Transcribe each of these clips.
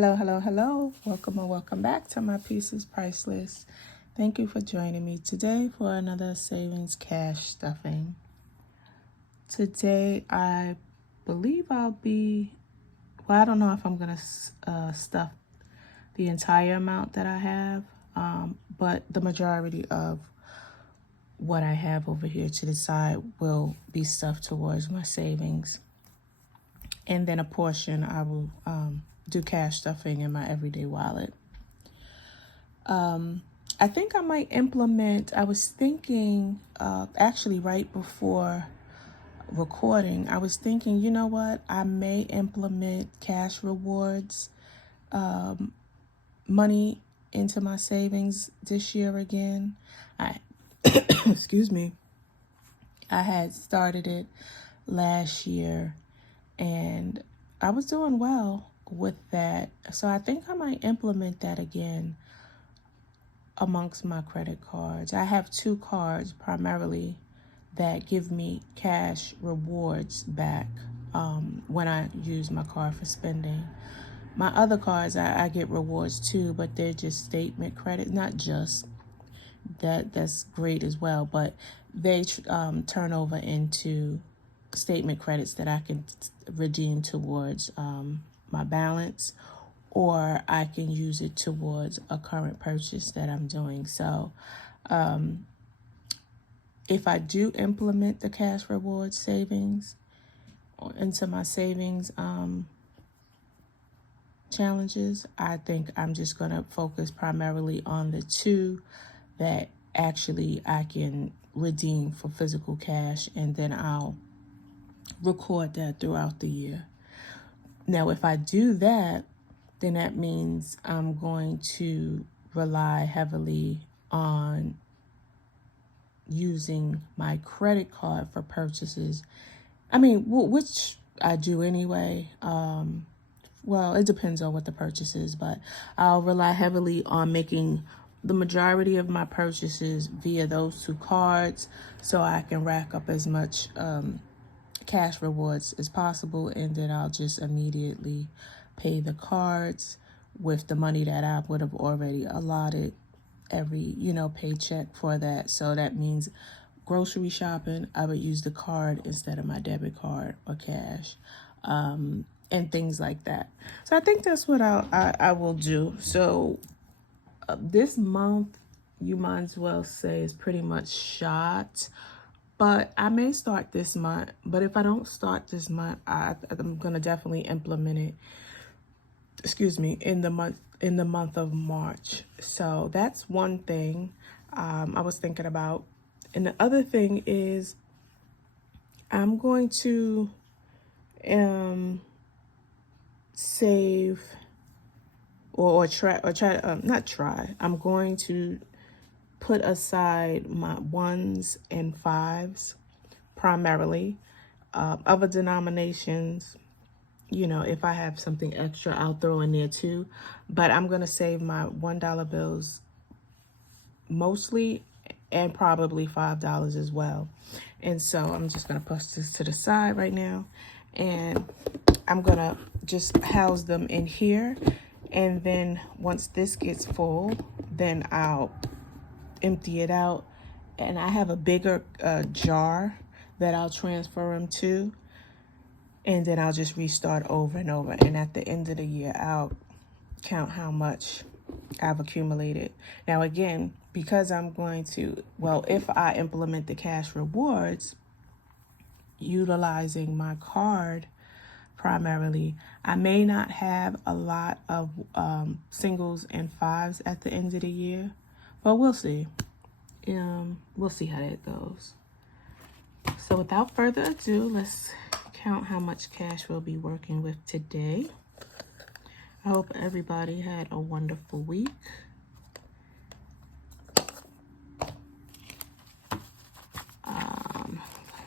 Hello, hello, hello. Welcome or welcome back to My Piece is Priceless. Thank you for joining me today for another savings cash stuffing. Today, I believe I don't know if I'm going to stuff the entire amount that I have, but the majority of what I have over here to the side will be stuffed towards my savings. And then a portion I will do cash stuffing in my everyday wallet. I think I might implement, I was thinking, actually right before recording, I was thinking, you know what, I may implement cash rewards money into my savings this year again. Excuse me. I had started it last year and I was doing well with that. So I think I might implement that again amongst my credit cards. I have 2 cards primarily that give me cash rewards back when I use my card for spending. My other cards, I get rewards too, but they're just statement credit. Not just that's great as well, but they turn over into statement credits that I can redeem towards my balance, or I can use it towards a current purchase that I'm doing. So if I do implement the cash reward savings into my savings challenges, I think I'm just going to focus primarily on the 2 that actually I can redeem for physical cash, and then I'll record that throughout the year. Now, if I do that, then that means I'm going to rely heavily on using my credit card for purchases. I mean, which I do anyway. Well, it depends on what the purchase is, but I'll rely heavily on making the majority of my purchases via those 2 cards so I can rack up as much cash rewards as possible, and then I'll just immediately pay the cards with the money that I would have already allotted every, paycheck for that. So that means grocery shopping, I would use the card instead of my debit card or cash, and things like that. So I think that's what I will do. So this month, you might as well say, is pretty much shot. But I may start this month. But if I don't start this month, I'm gonna definitely implement it. In the month of March. So that's one thing I was thinking about. And the other thing is, I'm going to save I'm going to put aside my 1s and 5s primarily. Other denominations, if I have something extra, I'll throw in there too. But I'm going to save my $1 bills mostly, and probably $5 as well. And so I'm just going to push this to the side right now, and I'm going to just house them in here. And then once this gets full, then I'll empty it out. And I have a bigger jar that I'll transfer them to. And then I'll just restart over and over. And at the end of the year, I'll count how much I've accumulated. Now, again, because I'm going to, if I implement the cash rewards, utilizing my card primarily, I may not have a lot of singles and 5s at the end of the year, but we'll see. We'll see how that goes. So without further ado, let's count how much cash we'll be working with today. I hope everybody had a wonderful week.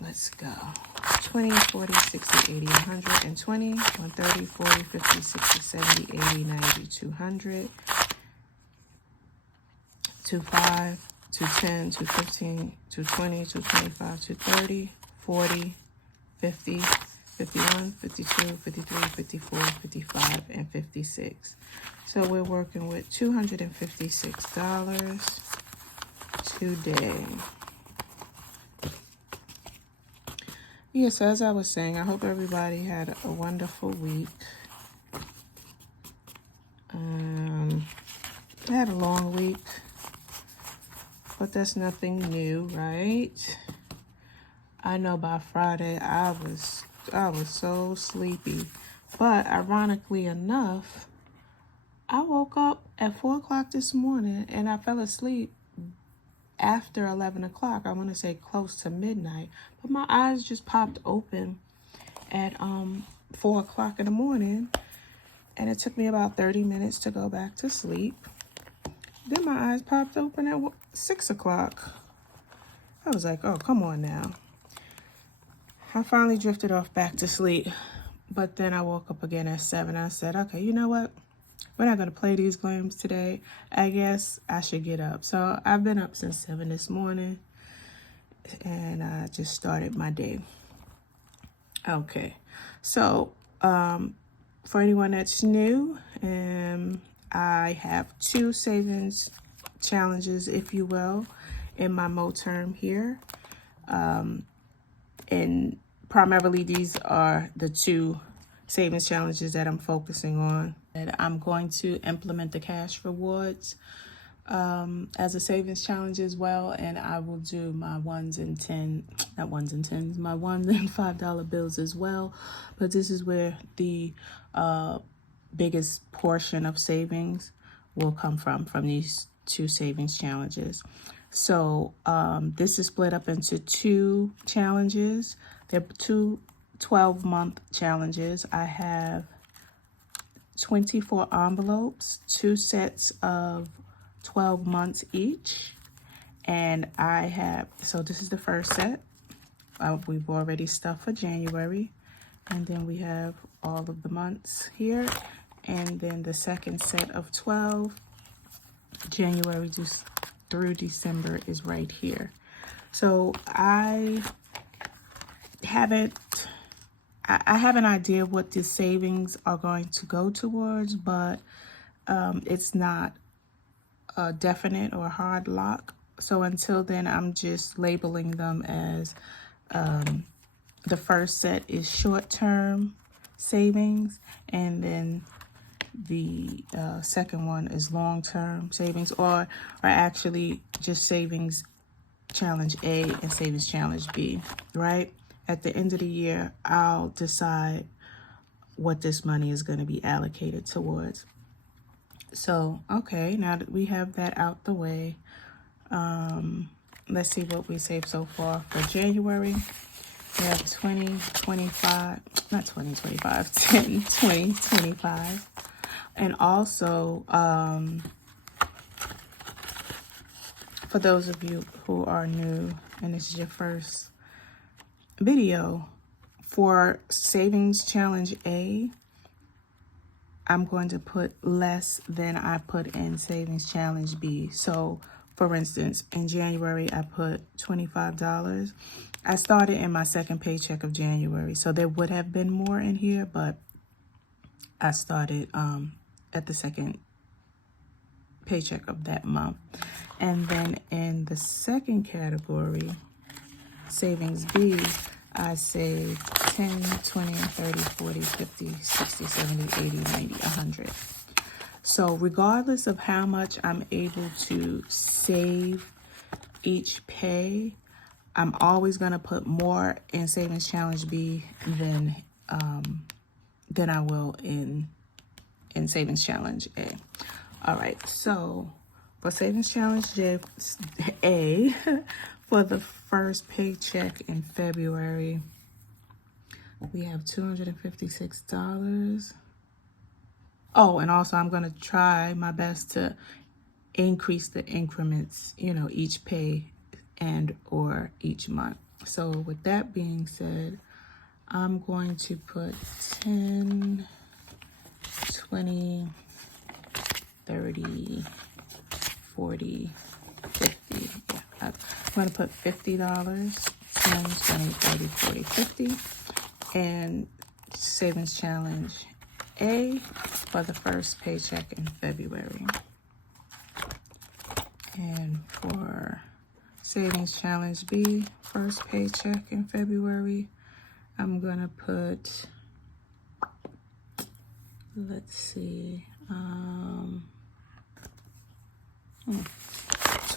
Let's go. 20, 40, 60, 80, 120, 130, 40, 50, 60, 70, 80, 90, 200, 25, 210, 215, 220, 225, 230, 40, 50, 51, 52, 53, 54, 55, and 56. So we're working with $256 today. Yeah, so as I was saying, I hope everybody had a wonderful week. I had a long week, but that's nothing new, right? I know by Friday I was so sleepy, but ironically enough, I woke up at 4 o'clock this morning and I fell asleep after 11 o'clock. I want to say close to midnight, but my eyes just popped open at 4 o'clock in the morning, and it took me about 30 minutes to go back to sleep. Then my eyes popped open at 6 o'clock. I was like, oh, come on now. I finally drifted off back to sleep, but then I woke up again at 7. I said, okay, you know what? We're not going to play these games today. I guess I should get up. So I've been up since 7 this morning, and I just started my day. Okay, so for anyone that's new, I have 2 savings challenges, if you will, in my Mo term here. And primarily these are the 2 savings challenges that I'm focusing on. And I'm going to implement the cash rewards as a savings challenge as well. And I will do my my $1 and $5 bills as well. But this is where the biggest portion of savings will come from these 2 savings challenges. So this is split up into 2 challenges. They're 2 12-month challenges. I have 24 envelopes, 2 sets of 12 months each. And I have, so this is the first set. We've already stuffed for January. And then we have all of the months here. And then the second set of 12, January through December, is right here. So I have an idea of what the savings are going to go towards, but it's not a definite or hard lock. So until then, I'm just labeling them as the first set is short-term savings, and then the second one is long-term savings, or actually just savings challenge A and savings challenge B, right? At the end of the year, I'll decide what this money is going to be allocated towards. So, okay, now that we have that out the way, let's see what we saved so far for January. We have 10, 20, 25. And also, for those of you who are new and this is your first video, for savings challenge A, I'm going to put less than I put in savings challenge B. So for instance, in January, I put $25. I started in my second paycheck of January, so there would have been more in here, but I started at the second paycheck of that month. And then in the second category, savings B, I saved 10, 20, 30, 40, 50, 60, 70, 80, 90, 100. So regardless of how much I'm able to save each pay, I'm always going to put more in savings challenge B than I will in savings challenge A. All right, so for savings challenge A, for the first paycheck in February, we have $256. Oh, and also I'm going to try my best to increase the increments, each pay and or each month. So with that being said, I'm going to put 10, 20, 30, 40, 50. Yeah, I'm going to put $50, 10, 20, 30, 40, 50. And savings challenge A for the first paycheck in February. And for savings challenge B, first paycheck in February, I'm gonna put, let's see,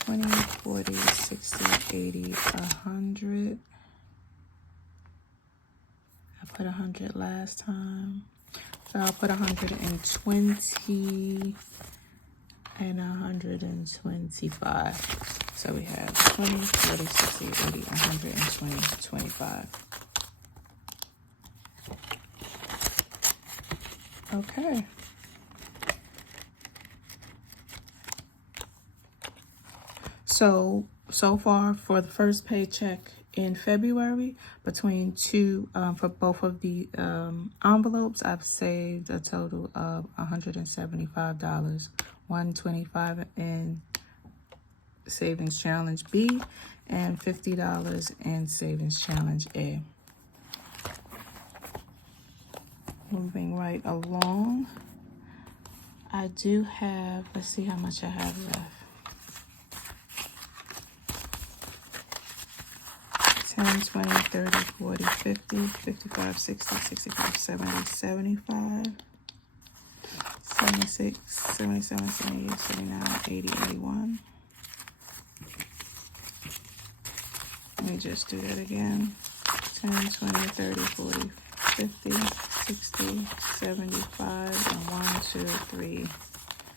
20, 40, 60, 80, 100. I put 100 last time. So I'll put 120 and 125. So we have 20, 40, 60, 80, 120, 25. Okay. So far for the first paycheck in February, between for both of the envelopes, I've saved a total of $175, $125 in savings challenge B, and $50 in savings challenge A. Moving right along, I do have, let's see how much I have left. 10, 20, 30, 40, 50, 55, 60, 65, 70, 75, 76, 77, 78, 79, 80, 81. Let me just do that again. 10, 20, 30, 40, 50, 60, 75, and 1, 2, 3,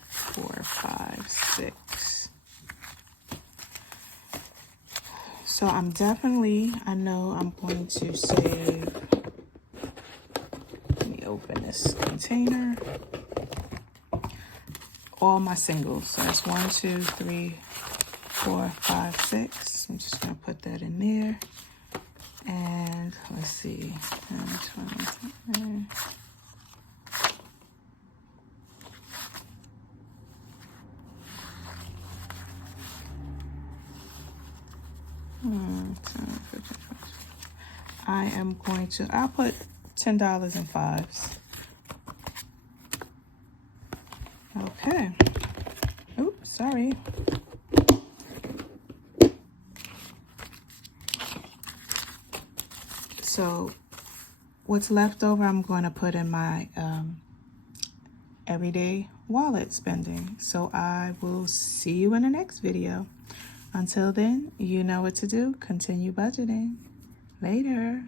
4, 5, 6. So I know I'm going to save, let me open this container, all my singles. So that's 1, 2, 3, 4, 5, 6. I'm just gonna put that in there. And let's see, 10, 20, 15, I'll put $10 in fives. Okay. Oops, sorry. So what's left over, I'm going to put in my everyday wallet spending. So I will see you in the next video. Until then, you know what to do. Continue budgeting. Later.